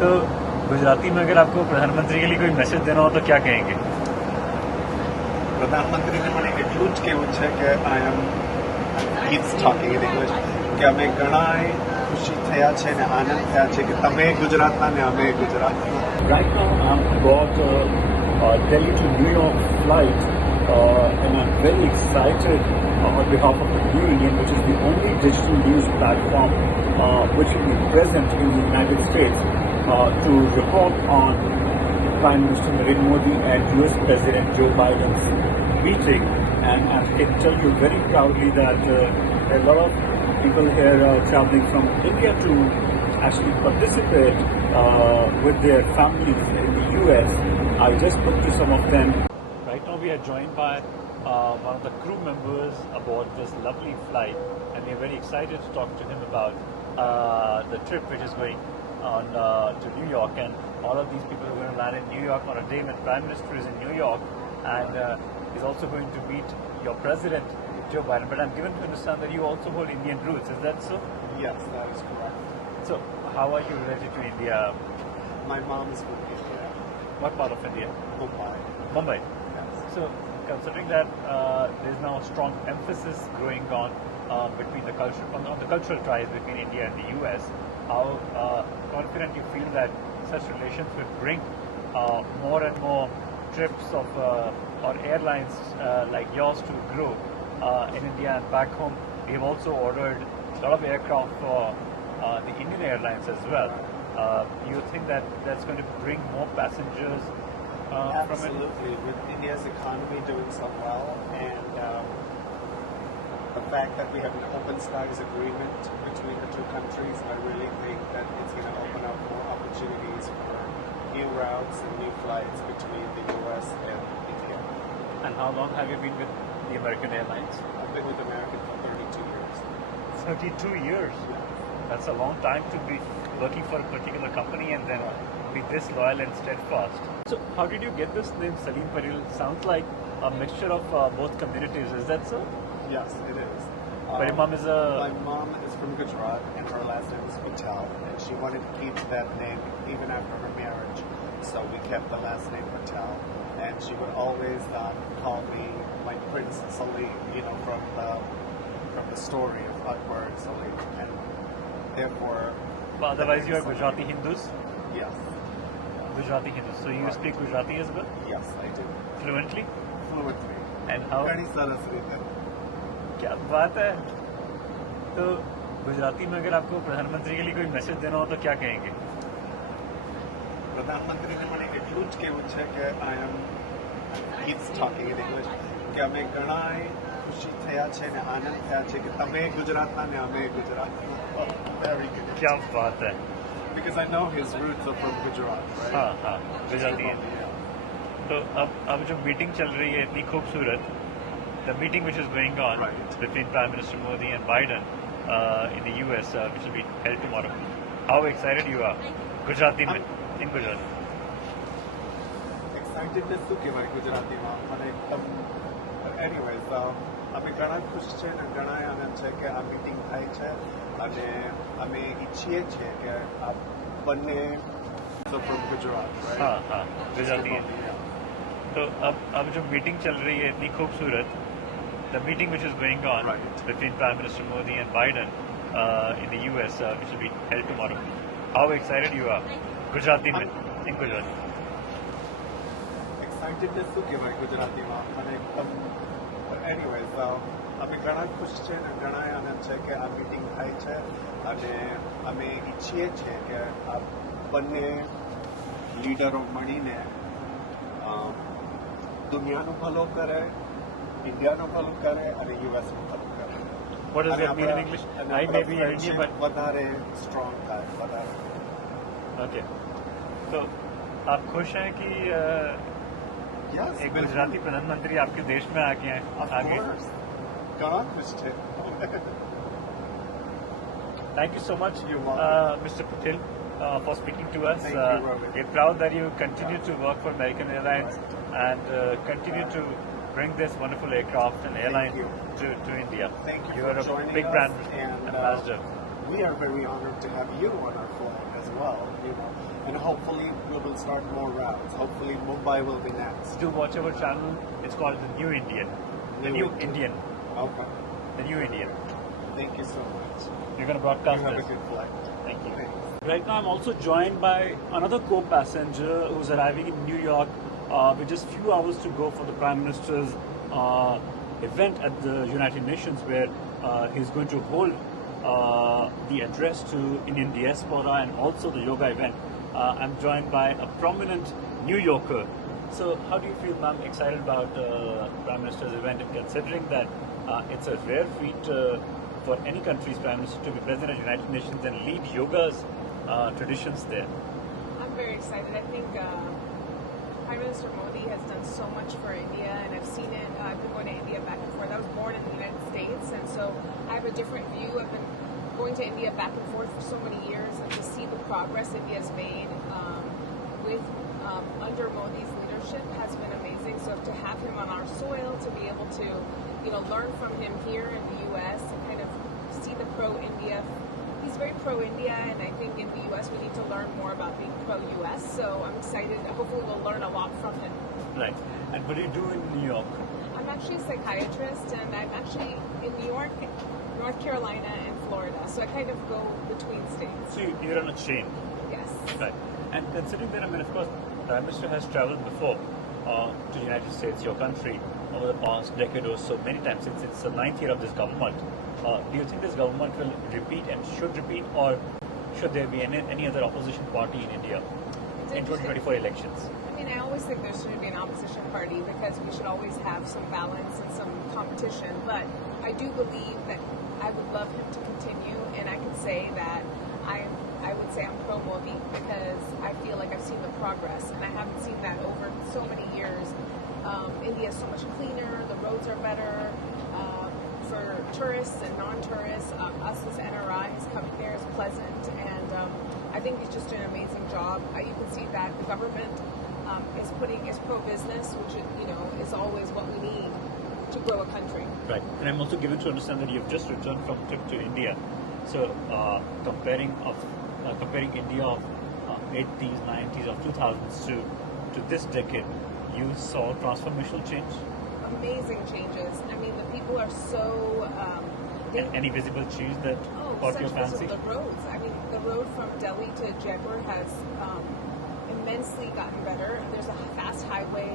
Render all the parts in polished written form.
तो गुजराती में अगर आपको प्रधानमंत्री के लिए कोई मैसेज देना हो तो क्या कहेंगे? प्रधानमंत्री ने મને એટલું જ કહેવું છે કે I am keeps talking in English કે અમે ઘણા ખુશી થયા છે ને આનંદ થયા છે કે તમે ગુજરાતના ને અમે ગુજરાતના. Right now I'm about Delhi to New York flight and I'm very excited on behalf of the New Indian, which is the only digital news platform which will be present in the United States to report on Prime Minister Narendra Modi and US President Joe Biden's meeting. And I can tell you very proudly that a lot of people here are traveling from India to actually participate with their families in the US. I just spoke to some of them. Right now we are joined by one of the crew members aboard this lovely flight, and we are very excited to talk to him about the trip which is going on to New York. And all of these people are going to land in New York on a day when Prime Minister is in New York, and he's also going to meet your president, Joe Biden. But I'm given to understand that you also hold Indian roots. Is that so? Yes, that is correct. So how are you related to India? My mom is from India. What part of India? Mumbai. Yes. So considering that there's now a strong emphasis growing on between the cultural ties between India and the US, how confident you feel that such relations will bring more and more trips of or airlines like yours to grow in India and back home? We have also ordered a lot of aircraft for the Indian Airlines as well. Do you think that that's going to bring more passengers from it? Absolutely. With India's economy doing so well, and the fact that we have an open skies agreement between the two countries, I really think that it's going to open up more opportunities for new routes and new flights between the US and India. And how long have you been with the American Airlines? I've been with American for 32 years. 32 years? Yeah. That's a long time to be working for a particular company and then be this loyal and steadfast. So how did you get this name Salim Paril? Sounds like a mixture of both communities. Is that so? Yes, it is. But your mom is My mom is from Gujarat, and her last name is Patel, and she wanted to keep that name even after her marriage. So we kept the last name Patel, and she would always call me my Prince Salim, from the story of Akbar and Salim, and therefore. But otherwise, you are Gujarati Hindus. Yes. Gujarati Hindus. So you speak Gujarati as well? Yes, I do. Fluently? Fluently. And how? Very सरस रीते. क्या बात है? तो गुजराती में अगर आपको प्रधानमंत्री के लिए कोई मैसेज देना हो तो क्या कहेंगे? प्रधानमंत्री ने મને એટલું જ કહેવું છે કે I am keeps talking in English કે અમે ઘણા ખુશી થયા છે ને આનંદ થયા છે કે તમે ગુજરાતના ને અમે ગુજરાતના. Very good. क्या बात है? Because I know his roots are from Gujarat, right? हाँ गुजराती है. तो अब जो मीटिंग चल रही है इतनी खूबसूरत, the meeting which is going on between Prime Minister Modi and Biden in the US, which will be held tomorrow. How excited you are? Gujarati mein, in Gujarat. Excitedness to kehવાય ગુજરાતીમાં મને એકદમ. Anyways, અમે ઘણા ખુશ છે ને ઘણા આનંદ છે કે આ મીટિંગ થાય છે, અને અમે ઈચ્છીએ છીએ કે આ બંને from Gujarat, right? हाँ गुजराती है. तो अब जो मीटिंग चल रही है इतनी खूबसूरत, the meeting which is going on between Prime Minister Modi and Biden in the US, which will be held tomorrow. How excited you are? Gujarati mein, in Gujarat. Excitedness to kehવાય ગુજરાતીમાં મને એકદમ. Anyways, અમે ઘણા ખુશ છે ને ઘણા આનંદ છે કે આ મીટિંગ થાય છે, અને અમે ઈચ્છીએ છીએ કે આ બંને લીડરો મળીને દુનિયાનું ભલું કરે, ઇન્ડિયાનું ભલું કરે અને યુએસનું ભલું કરે. What does that mean in English? I may be in India, but વધારે સ્ટ્રોંગ થાય, વધારે. Okay. So आप खुश हैं कि एक गुजराती प्रधानमंत्री आपके देश में आ गए हैं? आगे. घણા ખુશ છે. Thank you so much, Mr. Patel, for speaking to us. Thank you, Robert. We're proud that you continue to work for American Airlines and continue to bring this wonderful aircraft and airline to India. Thank you. You for are a joining big us, brand and ambassador. we are very honored to have you on our flight as well. and hopefully we will start more routes. Hopefully Mumbai will be next. To watch our channel, it's called The New Indian. The New Indian. Okay. The New Indian. Thank you so much. You're going to broadcast You have a this. good flight. Thank you. Thanks. Right now, I'm also joined by another co-passenger who's arriving in New York with just few hours to go for the Prime Minister's event at the United Nations, where he's going to hold the address to Indian Diaspora and also the yoga event. I'm joined by a prominent New Yorker. So, how do you feel, ma'am? Excited about Prime Minister's event, and considering that it's a rare feat for any country's Prime Minister to be present at United Nations and lead yoga's traditions there? I'm very excited. I think Prime Minister Modi has done so much for India, and I've seen it. I've been going to India back and forth. I was born in the United States, and so I have a different view. I've been going to India back and forth for so many years, and to see the progress India's made with under Modi's leadership has been amazing. So to have him on our soil, to be able to, learn from him here in the U.S. and kind of see the pro-India. He's very pro-India, and I think in the U.S. we need to learn more about being pro-U.S. So I'm excited. Hopefully we'll learn a lot from him. Right. And what do you do in New York? I'm actually a psychiatrist, and I'm actually in New York, North Carolina, and Florida. So I kind of go between states. So you're on a chain. Yes. Right. And considering that, of course, the Prime Minister has traveled before to the United States, your country, over the past decade or so, many times since it's the 9th year of this government. Do you think this government will repeat and should repeat, or should there be any other opposition party in India in 2024 elections? I mean, I always think there should be an opposition party because we should always have some balance and some competition. But I do believe that I would love him to continue, and I can say that I would say I'm pro-Modi because I feel like I've seen the progress, and I haven't seen that over so many years. India is so much cleaner, the roads are better. For tourists and non-tourists, us as NRIs coming there is pleasant, and I think he's just doing an amazing job. You can see that the government is pro-business, which is always what we need to grow a country. Right, and I'm also given to understand that you've just returned from a trip to India. So comparing India of 80s, 90s, of 2000s to this decade, you saw transformational change. Amazing changes. I mean, the people are so. Any visible change that caught your fancy? The roads. I mean, the road from Delhi to Jaipur has immensely gotten better. There's a fast highway,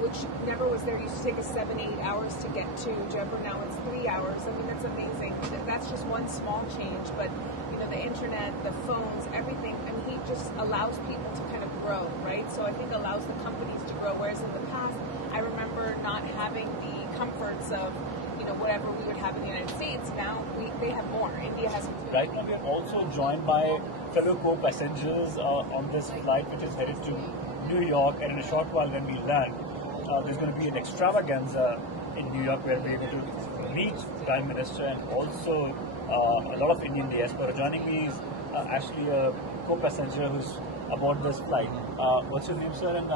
which never was there. It used to take us 7-8 hours to get to Jaipur. Now it's 3 hours. I mean, that's amazing. That's just one small change, but the internet, the phones, everything. I mean, he just allows people to kind of grow, right? So I think allows the companies to grow. Whereas in the past, I remember not having the comforts of, whatever we would have in the United States. Now they have more. India has. Right now, we are also joined by fellow co-passengers on this flight, which is headed to New York. And in a short while, when we land, there's going to be an extravaganza in New York where we're going to meet Prime Minister and also a lot of Indian diaspora. Joining me is actually a co-passenger who's aboard this flight. What's your name, sir? And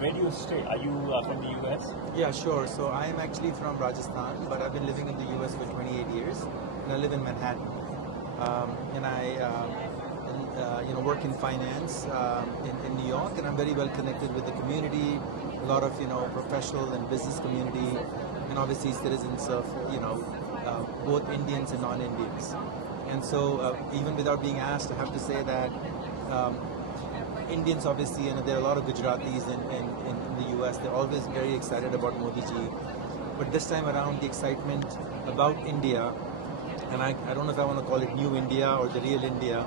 where do you stay? Are you from the US? Yeah, sure. So I am actually from Rajasthan, but I've been living in the US for 28 years, and I live in Manhattan. And I, work in finance in New York, and I'm very well connected with the community, a lot of professional and business community, and obviously citizens of both Indians and non-Indians. And so, even without being asked, I have to say that. Indians obviously, there are a lot of Gujaratis in the US. They're always very excited about Modi ji. But this time around, the excitement about India, and I don't know if I want to call it New India or the real India,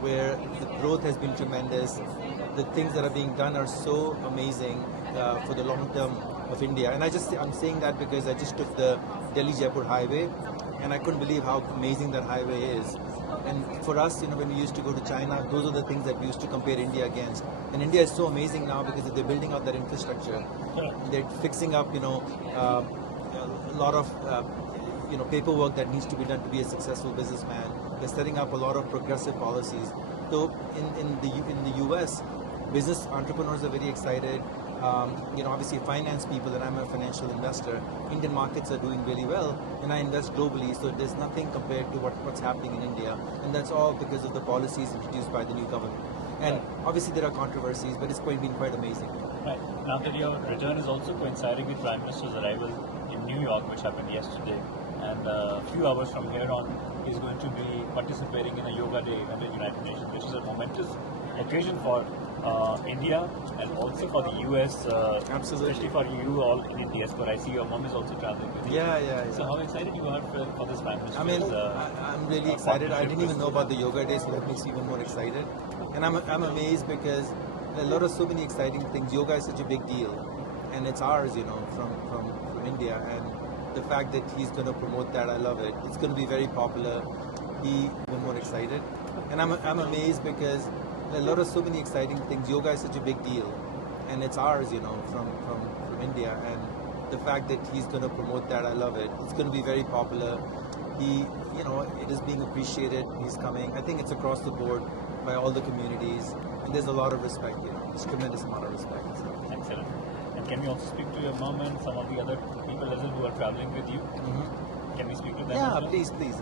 where the growth has been tremendous. The things that are being done are so amazing for the long term of India. And I'm saying that because I just took the Delhi-Jaipur highway, and I couldn't believe how amazing that highway is. And for us, when we used to go to China, those are the things that we used to compare India against. And India is so amazing now because they're building out that infrastructure. They're fixing up, a lot of, paperwork that needs to be done to be a successful businessman. They're setting up a lot of progressive policies. So in the US, business entrepreneurs are very excited. Obviously finance people, and I'm a financial investor. Indian markets are doing really well, and I invest globally, so there's nothing compared to what's happening in India, and that's all because of the policies introduced by the new government. And obviously there are controversies, but it's been quite amazing. Right. Now that your return is also coinciding with Prime Minister's arrival in New York, which happened yesterday, and a few hours from here on, he's going to be participating in a yoga day event in the United Nations, which is a momentous occasion for India and also for the US, Absolutely. especially for you all in Diaspora. I see your mom is also traveling with you. Yeah. So how excited you are for this Prime Minister? I mean, I'm really excited. I didn't even know about the yoga day, so that makes me even more excited. And I'm amazed because so many exciting things. Yoga is such a big deal, and it's ours, from India. And the fact that he's going to promote that, I love it. It's going to be very popular. Even more excited, and I'm amazed because so many exciting things. Yoga is such a big deal, and it's ours, from India. And the fact that he's going to promote that, I love it. It's going to be very popular. It is being appreciated. He's coming. I think it's across the board by all the communities, and there's a lot of respect. There's a tremendous amount of respect. So. Excellent. And can we also speak to your mom and some of the other people as well who are traveling with you? Mm-hmm. Can we speak to them? Yeah, as well? please.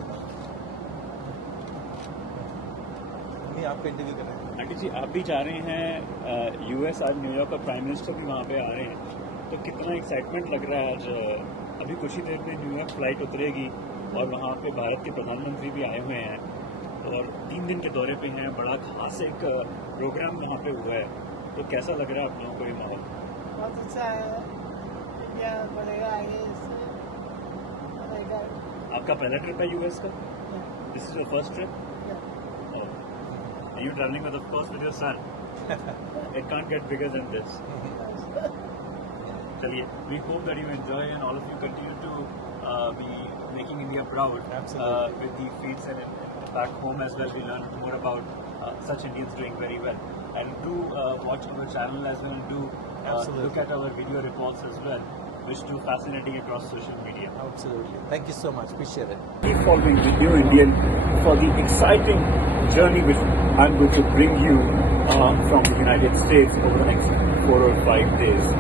आपको interview करना है। Aunty जी, आप भी जा रहे हैं US, आज New York का प्राइम मिनिस्टर भी वहाँ पे आ रहे हैं, तो कितना एक्साइटमेंट लग रहा है आज? अभी कुछ ही देर में न्यूयॉर्क फ्लाइट उतरेगी और वहाँ पे भारत के प्रधानमंत्री भी आए हुए हैं और 3 दिन के दौरे पे हैं। बड़ा खास एक प्रोग्राम वहाँ पे हुआ है, तो कैसा लग रहा है आप लोगों को ये माहौल? बहुत अच्छा है। इंडिया बढ़ेगा आगे इससे बढ़ेगा। आपका पहला ट्रिप है यूएस का? This is your first trip? Are you traveling with, of course, with your son? It can't get bigger than this. Chaliye, we hope that you enjoy and all of you continue to be making India proud. Absolutely. With the feats and back home as well. We learn more about such Indians doing very well. And do watch our channel as well, and do look at our video reports as well, which do fascinating across social media. Absolutely. Thank you so much. Appreciate it. Keep following the New Indian for the exciting journey which I'm going to bring you from the United States over the next 4 or 5 days.